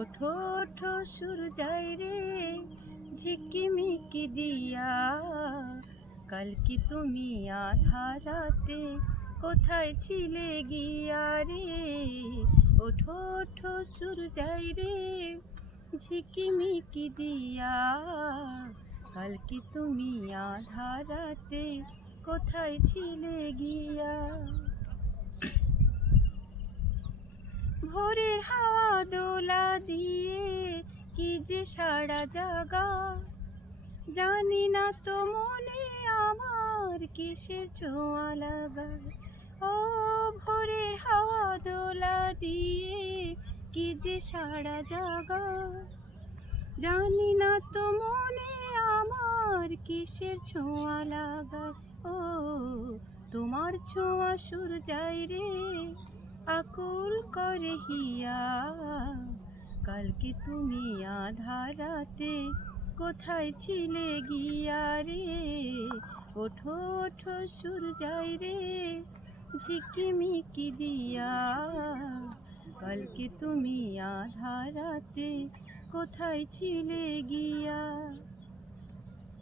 ওঠো ওঠো সূরজাই রে ঝিকিমিকি দিয়া, কাল কি তুমি আধার রাতে কোথায় ছিলে গিয়া রে? ওঠো ওঠো সূরজাই রে ঝিকিমিকি দিয়া, কাল কি তুমি আধার রাতে কোথায় ছিলে গিয়া? ভোরের হাওয়া দোলা দিয়ে কি যে সারা জাগা, জানি না তো মনে আমার কিসের ছোঁয়া লাগা। ও ভোরের হাওয়া দোলা দিয়ে কি যে সারা জাগা, জানি না তো মনে আমার কিসের ছোঁয়া লাগা। ও তোমার ছোঁয়া সূরজাই রে আকুল করে হিয়া, কালকে তুমি আধার রাতে কোথায় ছিলে গিয়া রে? ওঠো ওঠো সূরজাই রে ঝিকিমিকি দিয়া, কালকে তুমি আধার রাতে কোথায় ছিলে গিয়া?